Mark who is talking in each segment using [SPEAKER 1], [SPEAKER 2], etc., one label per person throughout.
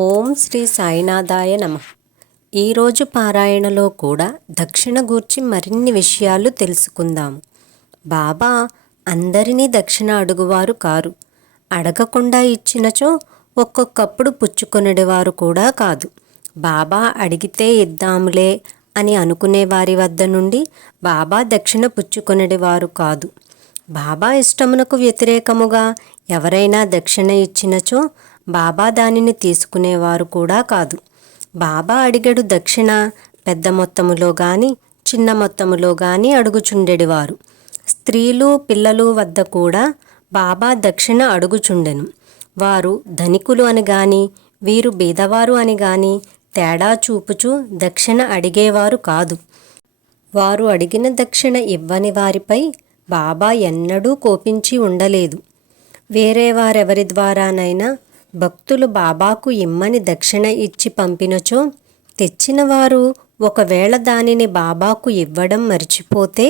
[SPEAKER 1] ఓం శ్రీ సాయినాథాయ నమ. ఈరోజు పారాయణలో కూడా దక్షిణ గూర్చి మరిన్ని విషయాలు తెలుసుకుందాము బాబా అందరినీ దక్షిణ అడుగువారు కారు. అడగకుండా ఇచ్చినచో ఒక్కొక్కప్పుడు పుచ్చుకొనడివారు కూడా కాదు. బాబా అడిగితే ఇద్దాములే అని అనుకునే వారి వద్ద నుండి బాబా దక్షిణ పుచ్చుకొనడివారు కాదు. బాబా ఇష్టమునకు వ్యతిరేకముగా ఎవరైనా దక్షిణ ఇచ్చినచో బాబా దానిని తీసుకునేవారు కూడా కాదు. బాబా అడిగడు దక్షిణ పెద్ద మొత్తములో గాని చిన్న మొత్తములో గాని అడుగుచుండెడివారు. స్త్రీలు పిల్లలు వద్ద కూడా బాబా దక్షిణ అడుగుచుండెను. వారు ధనికులు అని గాని వీరు బీదవారు అని గాని తేడా చూపుచు దక్షిణ అడిగేవారు కాదు. వారు అడిగిన దక్షిణ ఇవ్వని వారిపై బాబా ఎన్నడూ కోపించి ఉండలేదు. వేరే వారెవరి ద్వారానైనా భక్తులు బాబాకు ఇమ్మని దక్షిణ ఇచ్చి పంపినచో తెచ్చిన వారు ఒకవేళ దానిని బాబాకు ఇవ్వడం మర్చిపోతే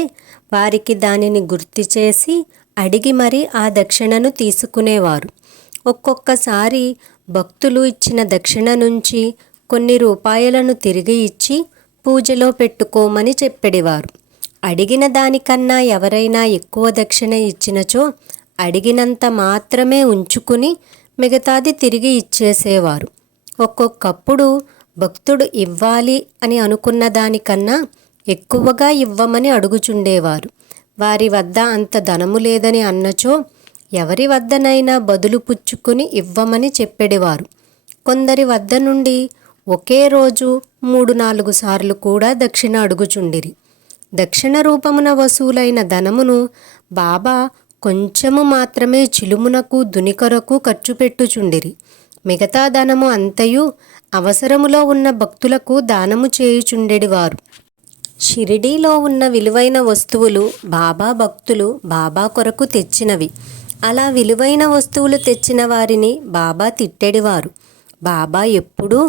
[SPEAKER 1] వారికి దానిని గుర్తు చేసి అడిగి మరి ఆ దక్షిణను తీసుకునేవారు. ఒక్కొక్కసారి భక్తులు ఇచ్చిన దక్షిణ నుంచి కొన్ని రూపాయలను తిరిగి ఇచ్చి పూజలో పెట్టుకోమని చెప్పెడివారు అడిగిన దానికన్నా ఎవరైనా ఎక్కువ దక్షిణ ఇచ్చినచో అడిగినంత మాత్రమే ఉంచుకుని మిగతాది తిరిగి ఇచ్చేసేవారు. ఒక్కొక్కప్పుడు భక్తుడు ఇవ్వాలి అని అనుకున్న దానికన్నా ఎక్కువగా ఇవ్వమని అడుగుచుండేవారు. వారి వద్ద అంత ధనము లేదని అన్నచో ఎవరి వద్దనైనా బదులు పుచ్చుకుని ఇవ్వమని చెప్పెడివారు. కొందరి వద్ద నుండి ఒకే రోజు మూడు నాలుగు సార్లు కూడా దక్షిణ అడుగుచుండిరి. దక్షిణ రూపమున వసూలైన ధనమును బాబా కొంచెము మాత్రమే చిలుమునకు దునికొరకు ఖర్చు పెట్టుచుండిరి. మిగతా ధనము అంతయు అవసరములో ఉన్న భక్తులకు దానము చేయుచుండెడివారు షిరిడీలో ఉన్న విలువైన వస్తువులు బాబా భక్తులు బాబా కొరకు తెచ్చినవి. అలా విలువైన వస్తువులు తెచ్చిన వారిని బాబా తిట్టెడివారు బాబా ఎప్పుడూ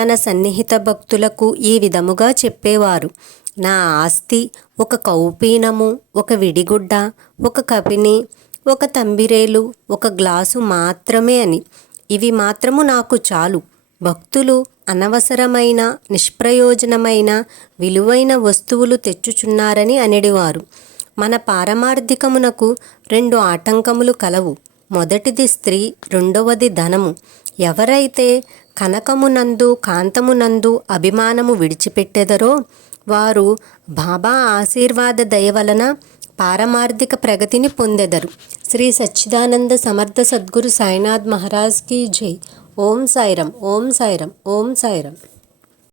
[SPEAKER 1] తన సన్నిహిత భక్తులకు ఈ విధముగా చెప్పేవారు. నా ఆస్తి ఒక కౌపీనము ఒక విడిగుడ్డ ఒక కపిని ఒక తంబిరేలు ఒక గ్లాసు మాత్రమే అని. ఇవి మాత్రము నాకు చాలు. భక్తులు అనవసరమైన నిష్ప్రయోజనమైన విలువైన వస్తువులు తెచ్చుచున్నారని అనడివారు. మన పారమార్థికమునకు రెండు ఆటంకములు కలవు. మొదటిది స్త్రీ రెండవది ధనము. ఎవరైతే కనకమునందు కాంతమునందు అభిమానము విడిచిపెట్టెదరో వారు బాబా ఆశీర్వాద దయ వలన పారమార్థిక ప్రగతిని పొందెదరు. శ్రీ సచ్చిదానంద సమర్థ సద్గురు సాయినాథ్ మహారాజ్కి జై. ఓం సాయిరం ఓం సాయిరం ఓం సాయిరం